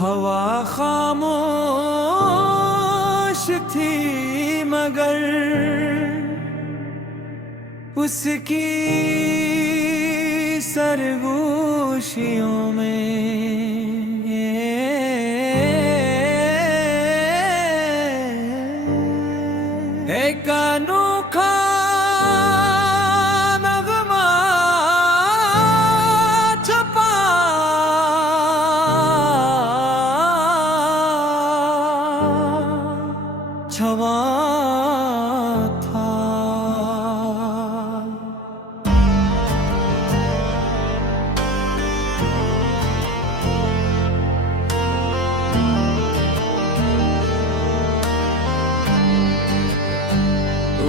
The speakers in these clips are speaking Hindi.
हवा खामोश थी मगर उसकी सरगोशियों में एक अनोखा नगमा छपा छवा था।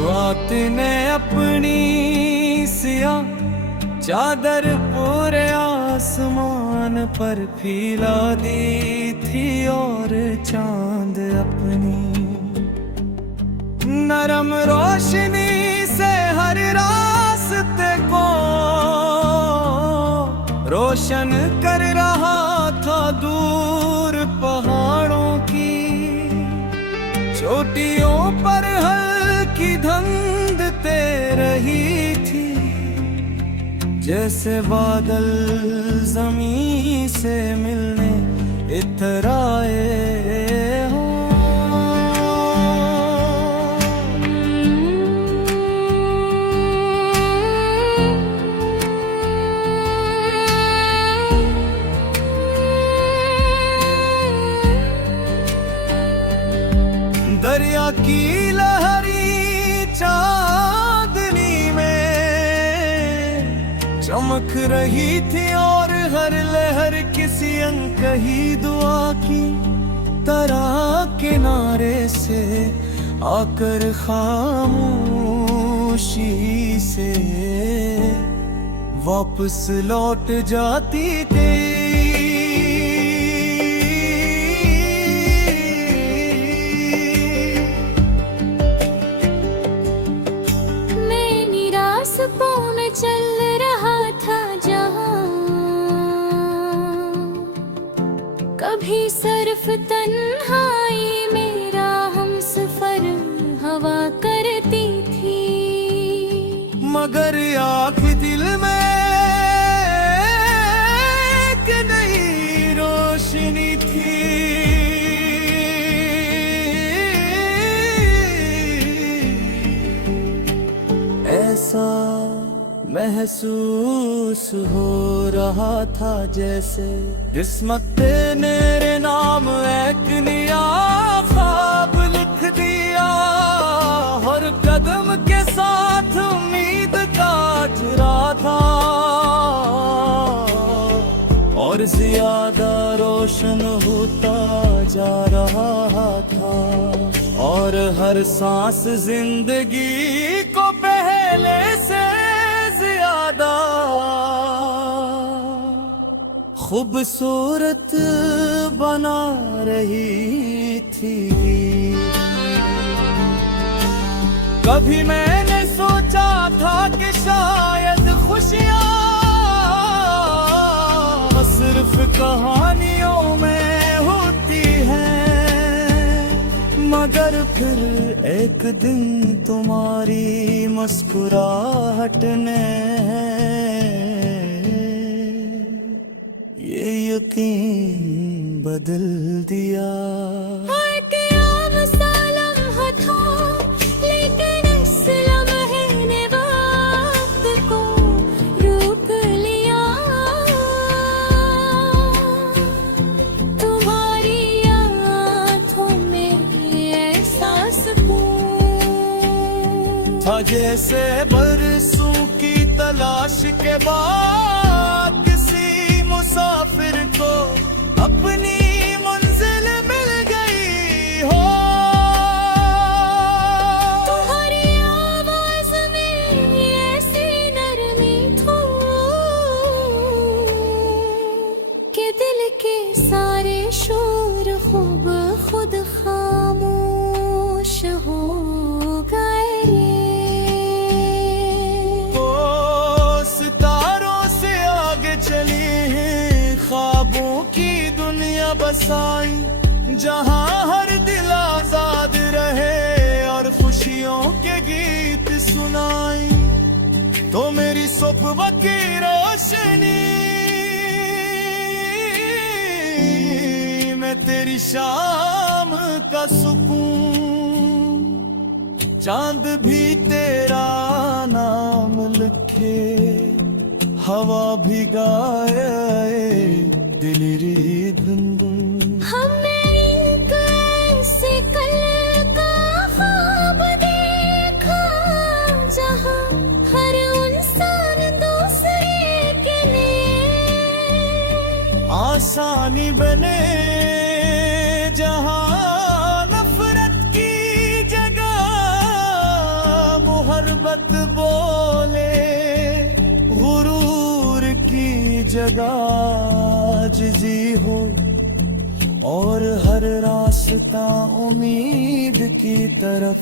रात ने अपनी सियाह चादर पूरे आसमान पर फैला दी थी और चांद अपनी नरम रोशनी से हर रास्ते को रोशन कर रहा था। दूर पहाड़ों की चोटियों पर हल्की धुंध तैर रही थी, जैसे बादल ज़मीं से मिलने इतराए हों। दरिया की लहरी चांदनी में चमक रही थी और हर लहर किसी अनकही दुआ की तरह किनारे से आकर खामोशी से वापस लौट जाती थी। चल रहा था जहां कभी सर्फ तन्हाई मेरा हमसफर हवा करती थी, मगर आँख दिल में एक नई रोशनी थी। ऐसा महसूस हो रहा था जैसे किस्मत ने मेरे नाम एक नया ख्वाब लिख दिया। हर कदम के साथ उम्मीद का चुरा था और ज्यादा रोशन होता जा रहा था, और हर सांस जिंदगी को पहले से ज्यादा खूबसूरत बना रही थी। कभी मैंने सोचा था कि शायद खुशियाँ सिर्फ कहानियों में होती हैं, मगर फिर एक दिन तुम्हारी मुस्कुराहट ने ये यकीन बदल दिया। था जैसे बरसों की तलाश के बाद किसी मुसाफिर को अपनी मंजिल मिल गई हो। तुम्हारी आवाज में ऐसी नरमी थी कि दिल के सारे शोर खूब खुद खामोश हो गए। चली हैं ख्वाबों की दुनिया। बसाई, जहां हर दिल आजाद रहे और खुशियों के गीत सुनाई। तो मेरी सुबह की रोशनी, मैं तेरी शाम का सुकून, चांद भी तेरा नाम लिखे, हवा भी गाए दिलरी धुन। हमने एक ऐसे कल का ख्वाब देखा, जहाँ हर इंसान दूसरे के लिए आसानी बने, जहाँ नफरत की जगह मोहब्बत बोले, गुरूर की जगह आजिज़ी हो, और हर रास्ता उम्मीद की तरफ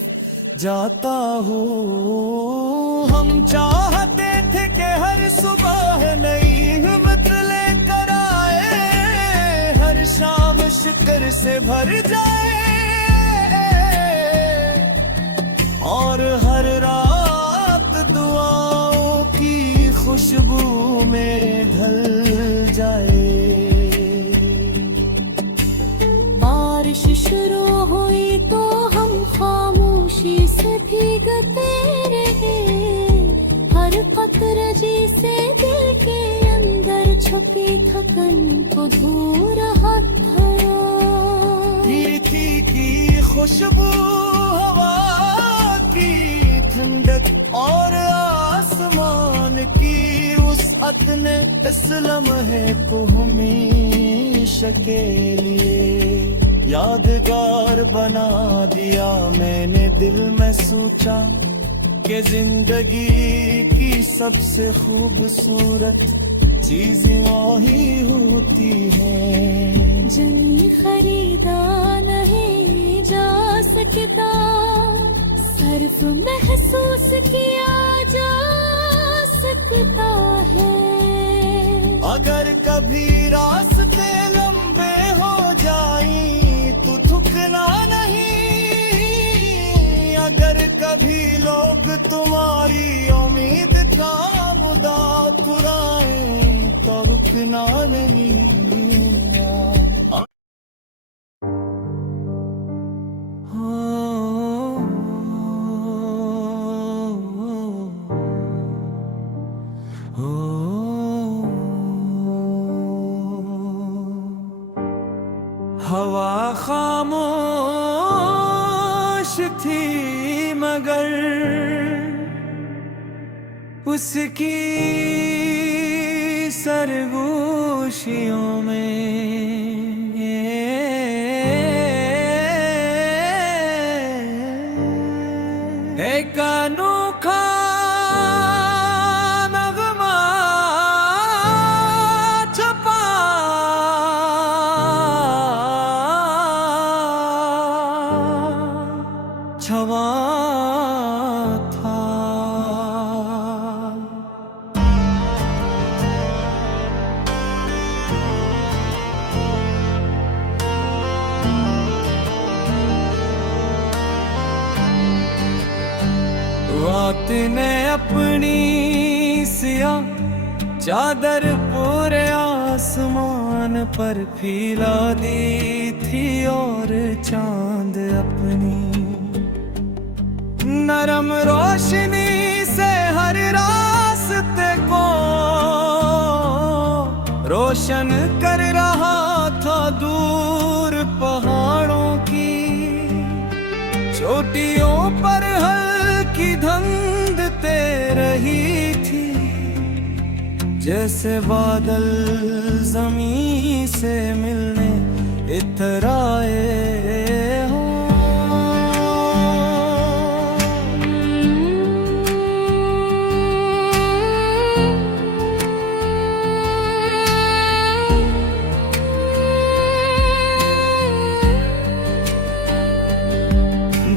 जाता हो। हम चाहते थे कि हर सुबह नई हिम्मत लेकर आए, हर शाम शुक्र से भर जाए, और हर रात दुआओं की खुशबू में ढल जाए। बारिश शुरू हुई तो हम खामोशी से भीगते रहे, हर कतरे जिसे दिल के अंदर छुपी थकन को दूर हटाया। प्रीति की खुशबू, हवा की ठंडक और आसमान की वुसअत ने इस लम्हे को हमेशा के लिए यादगार बना दिया। मैंने दिल में सोचा कि जिंदगी की सबसे खूबसूरत चीज वही होती है, जमी खरीदा नहीं जा सकता, सिर्फ महसूस किया जा सकता है। अगर कभी रास्ते लंबे हो जाएं तो थकना नहीं, अगर कभी लोग तुम्हारी उम्मीद का मुदाफ कराएं तो रुकना नहीं। हवा खामोश थी मगर उसकी सरगोशियों में एक अनोखा नगमा छपा छवा था। रात ने अपनी सियाह चादर पूरे आसमान पर फैला दी थी, और चांद अपनी नरम रोशनी से हर रास्ते को रोशन कर रहा था। दूर पहाड़ों की चोटियों पर हल्की धुंध तैर रही थी, जैसे बादल जमीन से मिलने इतराए हो।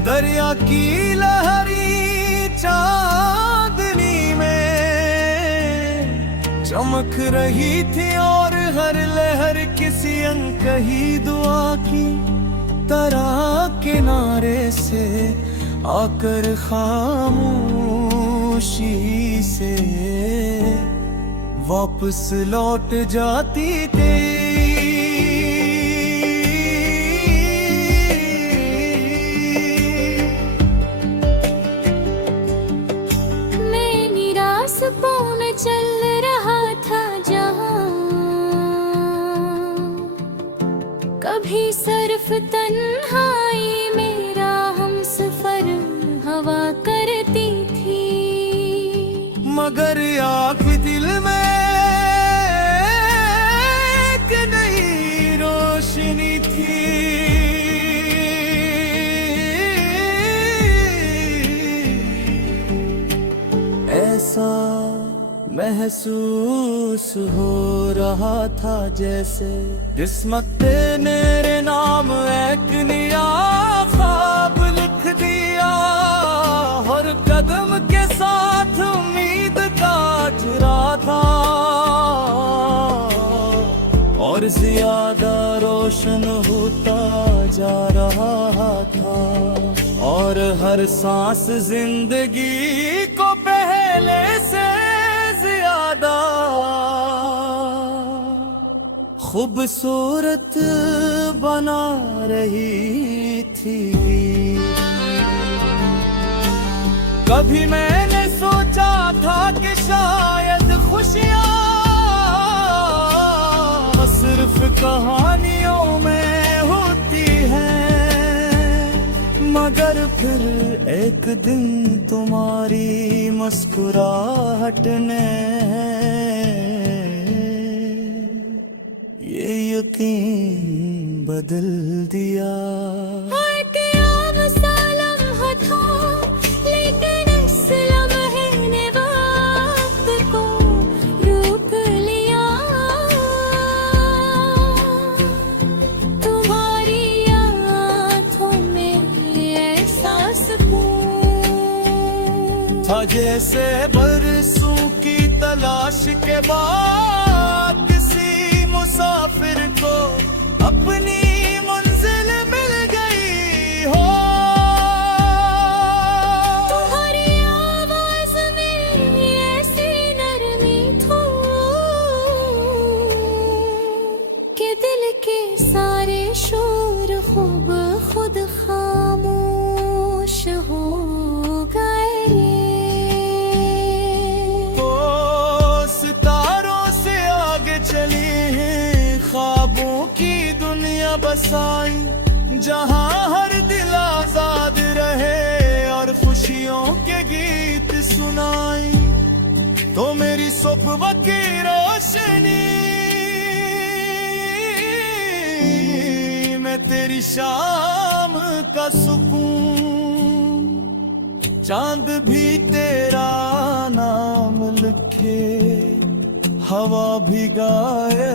दरिया की लहरी चांदनी में चमक रही थी, और हर लहर किसी अनकही तरह किनारे से आकर खामोशी से वापस लौट जाती मैं निराश में चल रहा था जहाँ कभी सिर्फ तन्हाई मेरा हम सफर हवा करती थी, मगर आखिर दिल में एक नई रोशनी थी। ऐसा महसूस हो रहा था जैसे किस्मत ने मेरे नाम एक नया ख्वाब लिख दिया। हर कदम के साथ उम्मीद का चुरा था और ज्यादा रोशन होता जा रहा था, और हर सांस जिंदगी को पहले से ज्यादा खूबसूरत बना रही थी। कभी मैंने सोचा था कि शायद खुशियाँ सिर्फ कहानियों में होती हैं, मगर फिर एक दिन तुम्हारी मुस्कुराहट ने ये यकीन बदल दिया। था जैसे बरसों की तलाश के बाद किसी मुसाफिर को अपनी मंजिल मिल गई हो। तुम्हारी आवाज में ऐसी नरमी थी कि दिल के सारे शोर खूब खुद खामोश हो गए। ख्वाबों की दुनिया बसाई जहां हर दिल आजाद रहे और खुशियों के गीत सुनाई। तो मेरी सुबह की रोशनी में तेरी शाम का सुकून, चांद भी तेरा नाम लिखे, हवा भी गाए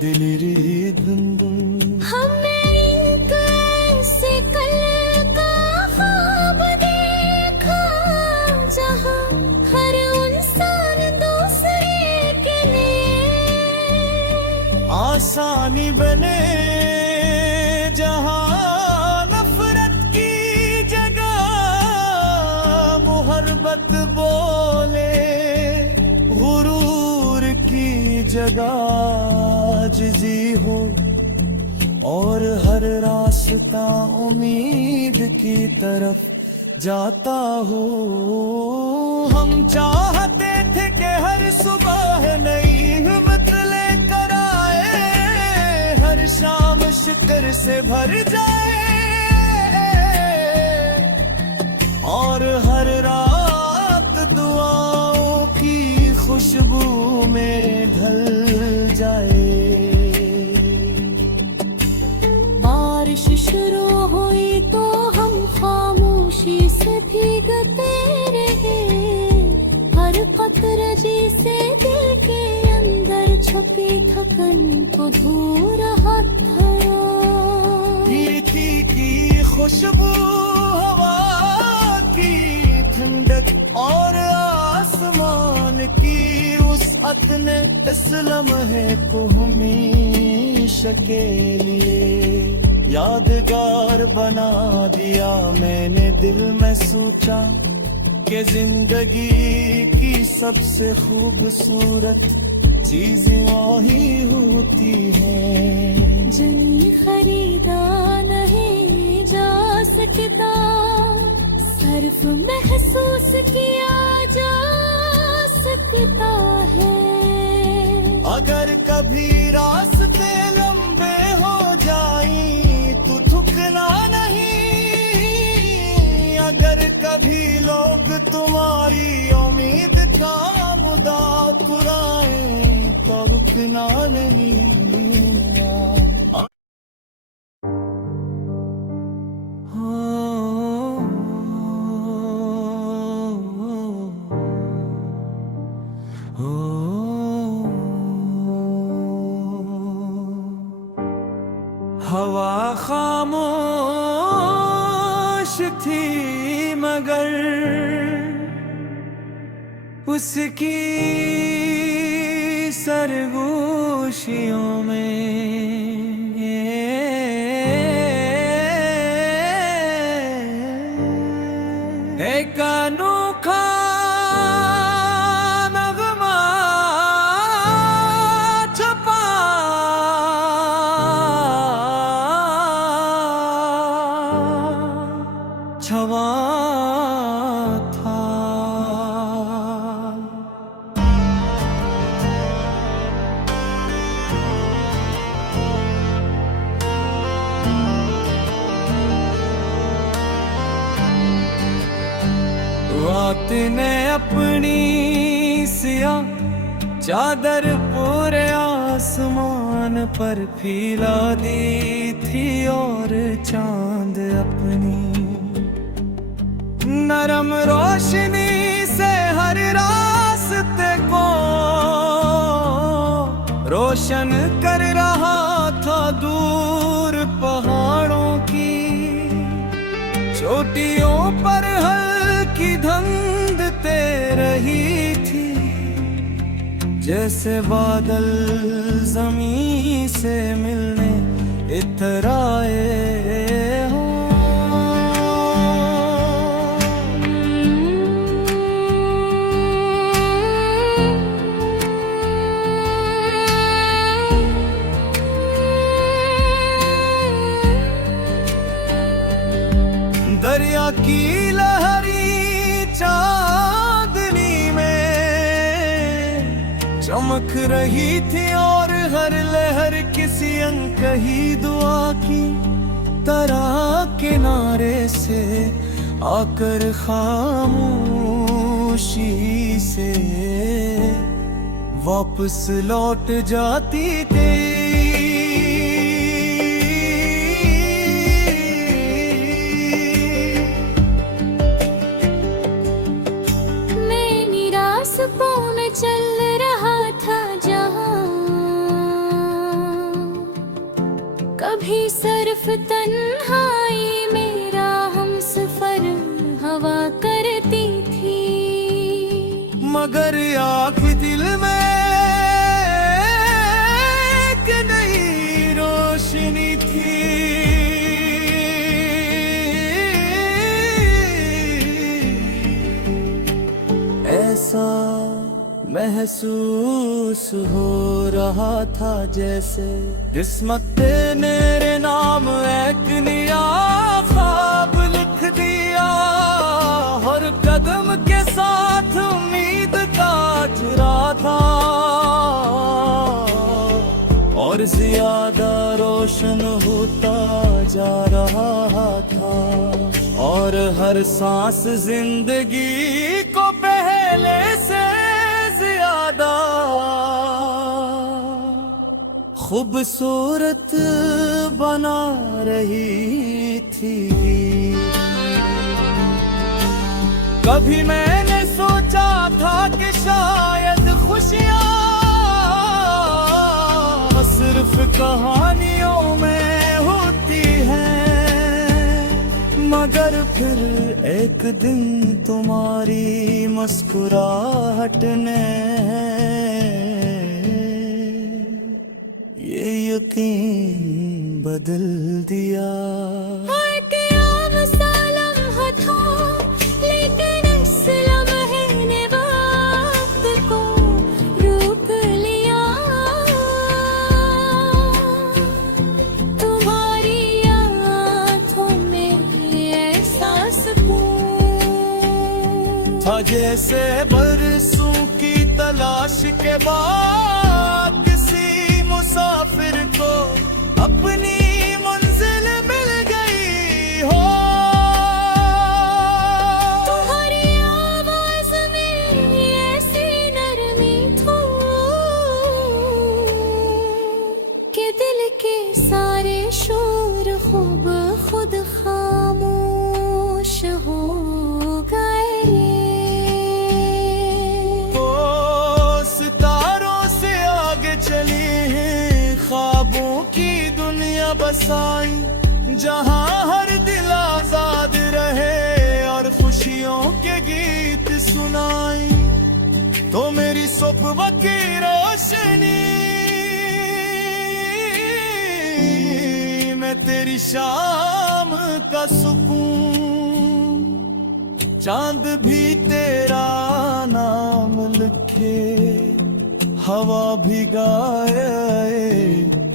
दिलरी गुनगुन। हमें एक ऐसे कल का ख्वाब देखा जहाँ हर इंसान दूसरे के लिए आसानी बने, जहाँ नफरत की जगह मोहब्बत बोले, जगह आजिज़ी हो, और हर रास्ता उम्मीद की तरफ जाता हो। हम चाहते थे कि हर सुबह नई हिम्मत लेकर आए, हर शाम शुक्र से भर जाए, और हर रात दुआओं की खुशबू मेरे ढल जाए। बारिश शुरू हुई तो हम खामोशी से भीगते रहे, हर कतरे जिसे दिल के अंदर छुपी थकन को धो रहा था। गिरती की खुशबू, हवा की ठंडक और आसमान की वुसअत ने इस लम्हे को हमेशा के लिए यादगार बना दिया मैंने दिल में सोचा कि जिंदगी की सबसे खूबसूरत चीजें वही होती है। जनी खरीदा नहीं जा सकता, सिर्फ महसूस किया जा सकता है। अगर कभी रास्ते लंबे हो जाएं तो थकना नहीं, अगर कभी लोग तुम्हारी उम्मीद का मजाक उड़ाएं तो रुकना नहीं। हवा खामोश थी मगर उसकी सरगोशियों में एक अनोखा नगमा छपा छवा था। रात ने अपनी सियाह चादर पूरे आसमान पर फैला दी थी और चांद अपनी नरम रोशनी से हर रास्ते को रोशन कर रहा था। दूर पहाड़ों की चोटियों पर हल्की धुंध तैर रही थी, जैसे बादल जमीन से मिलने इतराए हो। दरिया की लहरी चांदनी में चमक रही थी और हर लहर किसी अनकही दुआ की तरह किनारे से आकर खामोशी से वापस लौट जाती थी। में चल रहा था जहां कभी सिर्फ तन्हाई मेरा हमसफर हवा करती थी, मगर आँख दिल में एक नई रोशनी थी। ऐसा महसूस हो रहा था जैसे किस्मत ने मेरे नाम एक नया ख्वाब लिख दिया। हर कदम के साथ उम्मीद का चुरा था और ज्यादा रोशन होता जा रहा था, और हर सांस जिंदगी को पहले से ज्यादा खूबसूरत बना रही थी। कभी मैंने सोचा था कि शायद खुशियाँ सिर्फ कहानियों में होती हैं, मगर फिर एक दिन तुम्हारी मुस्कुराहट ने ये यकीन बदल दिया। हर क़याम सालम था, लेकिन इस लम्हे ने वक्त को रोक लिया। तुम्हारी आँखों में ऐसा सुकून था जैसे बरसों की तलाश के बाद किसी मुसाफिर को अपनी मंजिल मिल गई हो। तुम्हारी आवाज में ऐसी नरमी थी कि दिल के सारे शोर खूब खुद खामोश हो गए। ओ सितारों से आगे चली हैं, ख्वाबों की दुनिया बसाई, जहां हर दिल आजाद रहे और खुशियों के गीत सुनाई। तो मेरी सुबह की रोशनी, मैं तेरी शाम का सुकून, चांद भी तेरा नाम लिखे, हवा भी गाए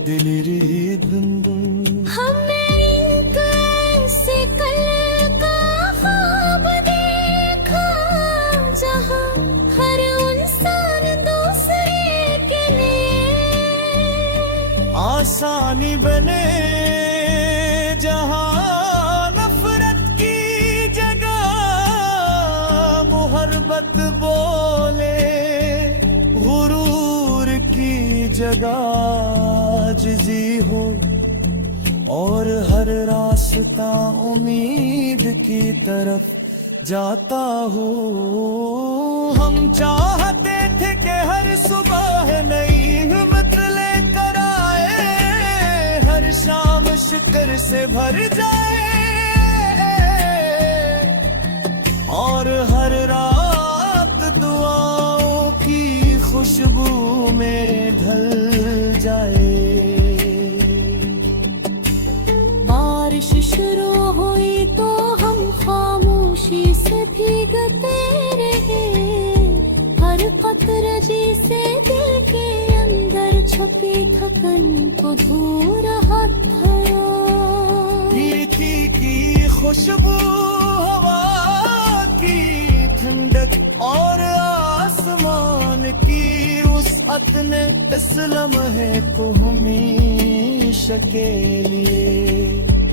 दिलरी दुन। हमने एक ऐसे कल का ख्वाब देखा, जहां हर इंसान दूसरे के लिए आसानी बने, जहां नफरत की जगह मोहब्बत बोले, गुरूर की जगह आजिज़ी हो, और हर रास्ता उम्मीद की तरफ जाता हो। हम चाहते थे कि हर सुबह नई हिम्मत लेकर आए, हर शाम शुक्र से भर जाए, और हर रात दुआओं की खुशबू में ढल जाए। बारिश शुरू हुई तो हम खामोशी से भीगते रहे, हर कतरे जिसे दिल के अंदर छुपी थकन को धो रहा था। कीर्ति की खुशबू, हवा की ठंडक और आसमान की वुसअत ने इस लम्हे को हमेशा के लिए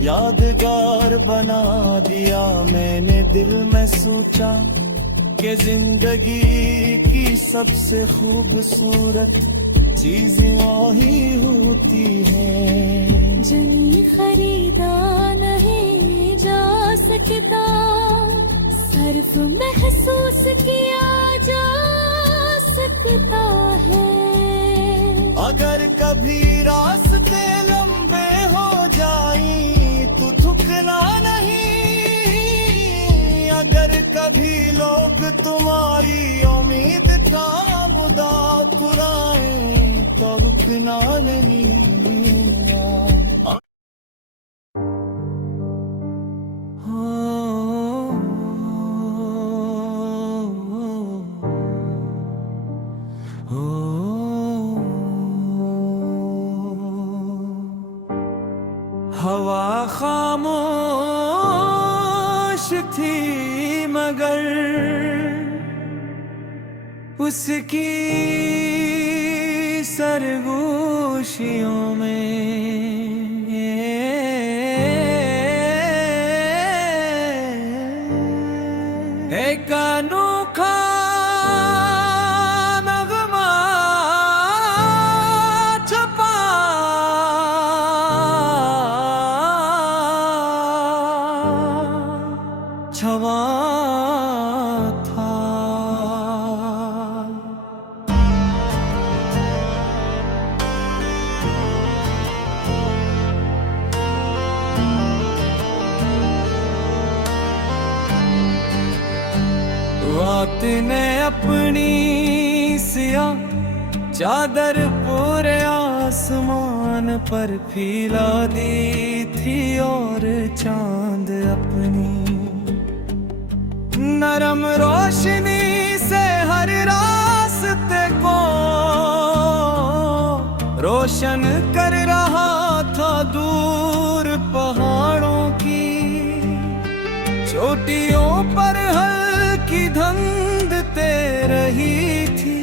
यादगार बना दिया। मैंने दिल में सोचा कि जिंदगी की सबसे खूबसूरत चीजें वही होती हैं, जिन्हें खरीदा नहीं जा सकता, सिर्फ महसूस किया जा सकता है। अगर कभी रास्ते लंबे हो जाई तो थकना नहीं, अगर कभी लोग तुम्हारी उम्मीद का मुदात उड़ाए तो रुकना नहीं। हवा खामोश थी मगर उसकी सरगोशियों में एक अनोखा नगमा छपा छवा था। रात ने अपनी सिया चादर पूरे आसमान आसमान पर फैला दी थी और चांद अपनी नरम रोशनी से हर रास्ते को रोशन कर रहा था। दूर पहाड़ों की चोटियों पर हल्की धुंध तैर रही थी,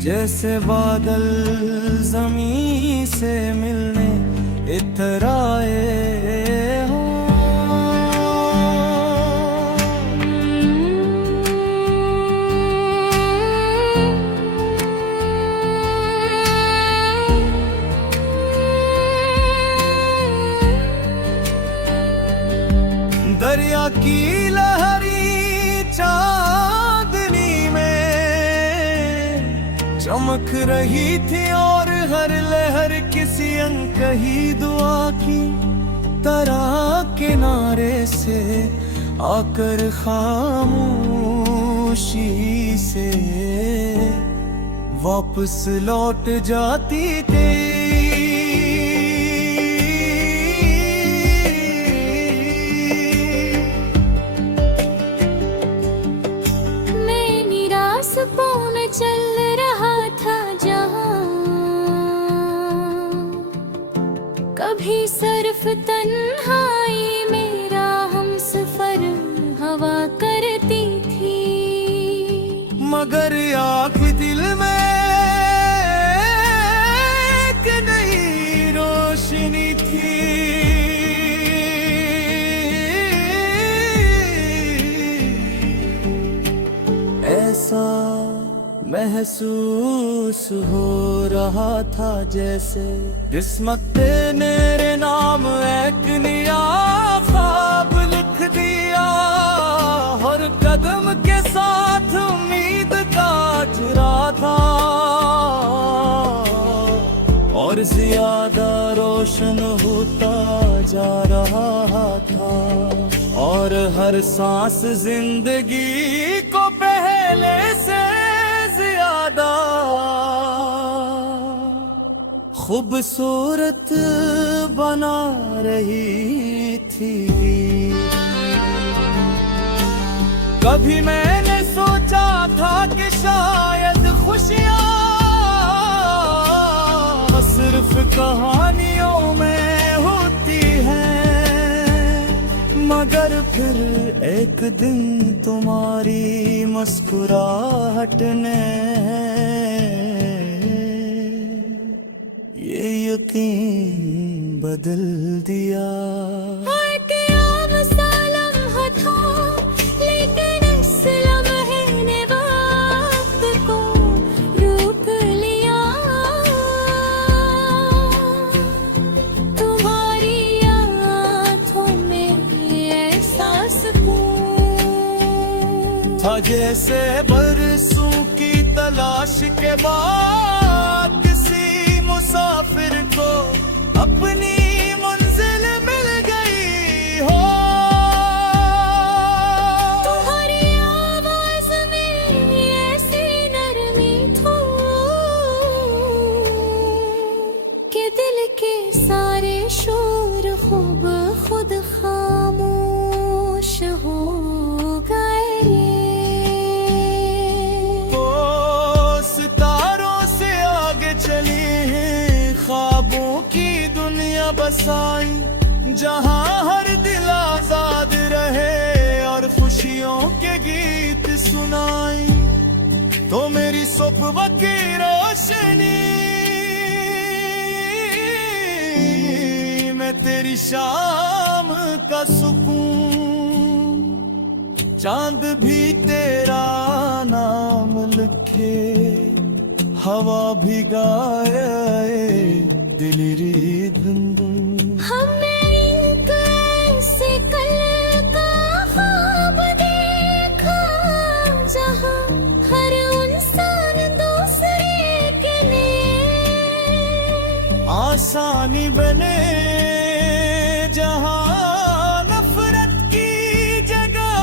जैसे बादल ज़मीं से मिलने इतराए हों। दरिया की लहरी चांदनी में चमक रही थी और हर लहर किसी अनकही दुआ की तरह किनारे से आकर खामोशी से वापस लौट जाती थी। में चल रहा था जहां कभी सिर्फ तन्हाई मेरा हमसफर हवा करती थी, मगर आँख दिल में एक नई रोशनी थी। ऐसा महसूस हो रहा था जैसे किस्मत ने मेरे नाम एक नया ख्वाब लिख दिया, हर कदम के साथ उम्मीद का चुरा था और ज्यादा रोशन होता जा रहा था और हर सांस जिंदगी को पहले से ज्यादा खूबसूरत बना रही थी। कभी मैंने सोचा था कि शायद खुशियाँ सिर्फ कहानियों में होती हैं, मगर फिर एक दिन तुम्हारी मुस्कुराहट ने ये यकीन बदल दिया। था जैसे बरसों की तलाश के बाद किसी मुसाफिर को अपनी मंजिल मिल गई हो। तुम्हारी आवाज में ऐसी नरमी थी कि दिल के सारे शोर खूब खुद खामोश हो गए। ख्वाबों की दुनिया बसाई जहां हर दिल आजाद रहे और खुशियों के गीत सुनाई, तो मेरी सुबह की रोशनी में तेरी शाम का सुकून, चांद भी तेरा नाम लिखे, हवा भी गाए दिलरी दुन। हमने कैसे कल का ख्वाब देखा जहां हर इंसान दूसरे के लिए आसानी बने, जहां नफरत की जगह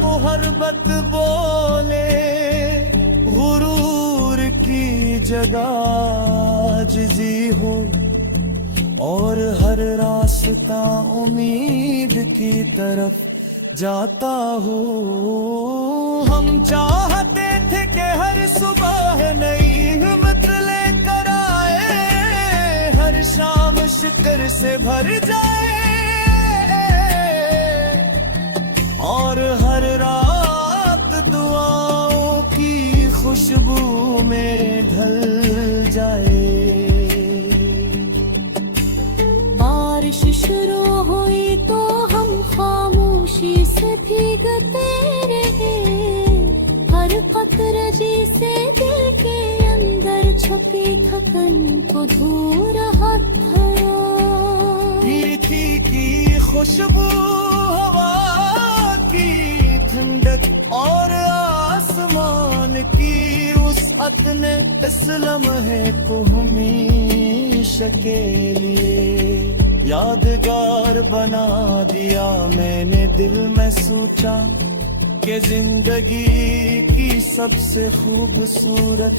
मोहब्बत बोले, गुरूर की जगह मर्जी हो और हर रास्ता उम्मीद की तरफ जाता हो। हम चाहते थे कि हर सुबह नई हिम्मत लेकर आए, हर शाम शुक्र से भर जाए और हर रात दुआओं की खुशबू में ढल जाए। बारिश शुरू हुई तो हम खामोशी से भीगते रहे, हर कतरे जिसे दिल के अंदर छुपी थकन को धो रहा था। प्रीति की खुशबू, हवा की ठंडक और आसमान की वुसअत ने इस लम्हे को हमेशा के लिए यादगार बना दिया। मैंने दिल में सोचा कि जिंदगी की सबसे खूबसूरत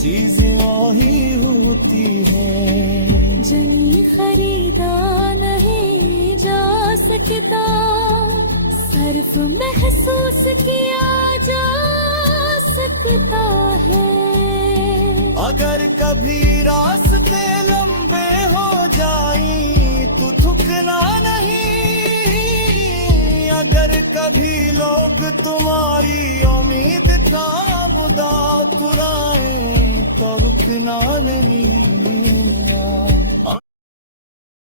चीजें वही होती हैं जिन्हें खरीदा नहीं जा सकता, सिर्फ महसूस किया जा सकता है। अगर कभी रास्ते लंबे हो जाएं तो थकना नहीं, अगर कभी लोग तुम्हारी उम्मीद का मुद्दा उड़ाएं तो रुकना नहीं।